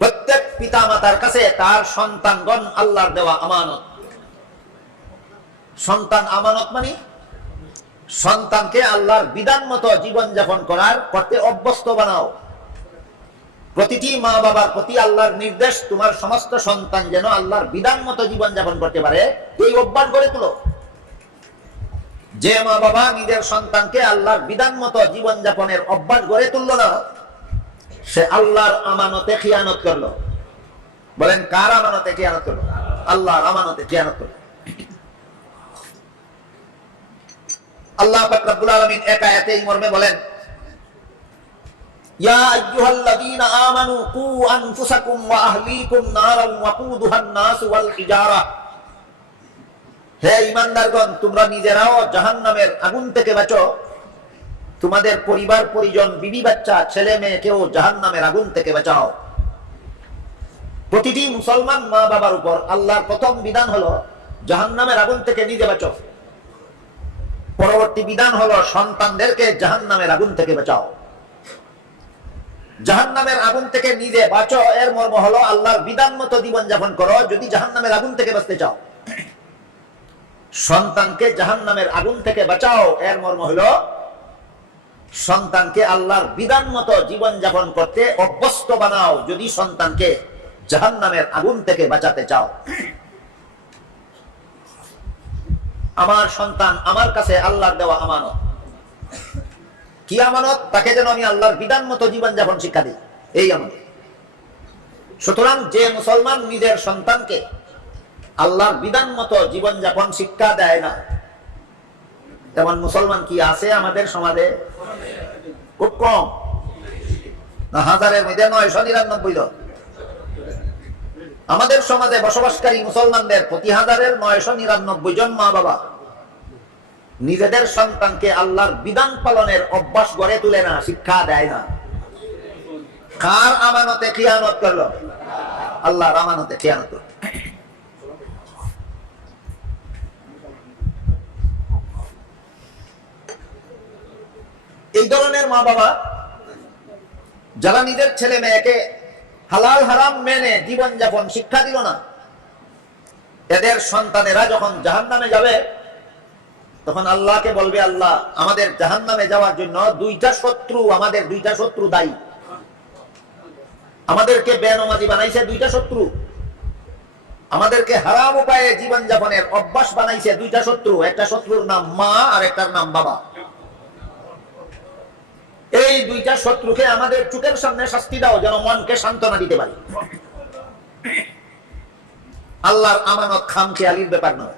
প্রত্যেক পিতা মাতার কাছে তার সন্তানগণ আল্লাহর দেওয়া আমানত। সন্তান আমানত মানে সন্তানকে আল্লাহর বিধান মতো জীবনযাপন করতে অভ্যস্ত বানাও। প্রতিটি মা বাবার প্রতি আল্লাহর নির্দেশ, তোমার সমস্ত সন্তান যেন আল্লাহর বিধান মতো জীবনযাপন করতে পারে, এই অভ্যাস গড়ে তুলো। যে মা বাবা নিজের সন্তানকে আল্লাহর বিধান মতো জীবনযাপনের অভ্যাস গড়ে তুললো না, সে আল্লাহর আমানতে খিয়ানত করলো। বলেন, কার আমানতে খিয়ানত করলো? আল্লাহর আমানতে খিয়ানত করলো। আল্লাহ পাক রব্বুল আলামিন এক আয়াতে এই মর্মে বলেন, ইয়া আইয়ুহাল্লাযীনা আমানু কু আনফুসাকুম ওয়া আহলিকুম নারান ওয়াকুদুহান নাস ওয়াল হিজারা। হে ঈমানদারগণ, তোমরা নিজেরাও জাহান্নামের আগুন থেকে বাঁচো, তোমাদের পরিবার পরিজন, বিবি বাচ্চা, ছেলে মেয়েকেও জাহান্নামের আগুন থেকে বাঁচাও। প্রতিটি মুসলমান মা বাবার উপর আল্লাহর প্রথম বিধান হলো জাহান্নামের আগুন থেকে নিজে বাঁচো। পরবর্তী বিধান হলো সন্তানদেরকে জাহান্নামের আগুন থেকে বাঁচাও। জাহান্নামের আগুন থেকে নিজে বাঁচো, এর মর্ম হলো আল্লাহর বিধান মতো জীবনযাপন করো যদি জাহান্নামের আগুন থেকে বাঁচতে চাও। সন্তানকে জাহান্নামের আগুন থেকে বাঁচাও, এর মর্ম হলো সন্তানকে আল্লাহর বিধান মতো জীবনযাপন করতে অভ্যস্ত বানাও যদি সন্তানকে জাহান্নামের আগুন থেকে বাঁচাতে চাও। আমার সন্তান আমার কাছে আল্লাহর দেওয়া আমানত। কি আমানত? তাকে যেন আমি আল্লাহর বিধান মতো জীবনযাপন শিক্ষা দিই, এই আমানত। সুতরাং যে মুসলমান নিজের সন্তানকে আল্লাহর বিধান মতো জীবনযাপন শিক্ষা দেয় না, তেমন মুসলমান কি আছে আমাদের সমাজে? খুব কম। না, হাজারের মধ্যে 999 জন। আমাদের সমাজে বসবাসকারী মুসলমানদের প্রতি 1000-999 জন মা বাবা নিজেদের সন্তানকে আল্লাহর বিধান পালনের অভ্যাস গড়ে তুলে না, শিক্ষা দেয় না। কার আমানতে খিয়ানত করলো? আল্লাহর আমানতে খিয়ানত করলো। এই ধরনের মা বাবা যারা নিজের ছেলে মেয়েকে হালাল হারাম মেনে জীবনযাপন শিক্ষা দিল না, এদের সন্তানেরা যখন জাহান্নামে যাবে তখন আল্লাহকে বলবে, আল্লাহ আমাদের জাহান্নামে যাওয়ার জন্য আমাদের দুইটা শত্রু দায়ী। আমাদেরকে বেনমাজি বানাইছে দুইটা শত্রু, আমাদেরকে হারাম উপায়ে জীবনযাপনের অভ্যাস বানাইছে দুইটা শত্রু। একটা শত্রুর নাম মা আর একটার নাম বাবা। এই দুইটা শত্রুকে আমাদের চোখের সামনে শাস্তি দাও, যেন মনকে সান্ত্বনা দিতে পারি। আল্লাহর আমানত খামখেয়ালির ব্যাপার নয়।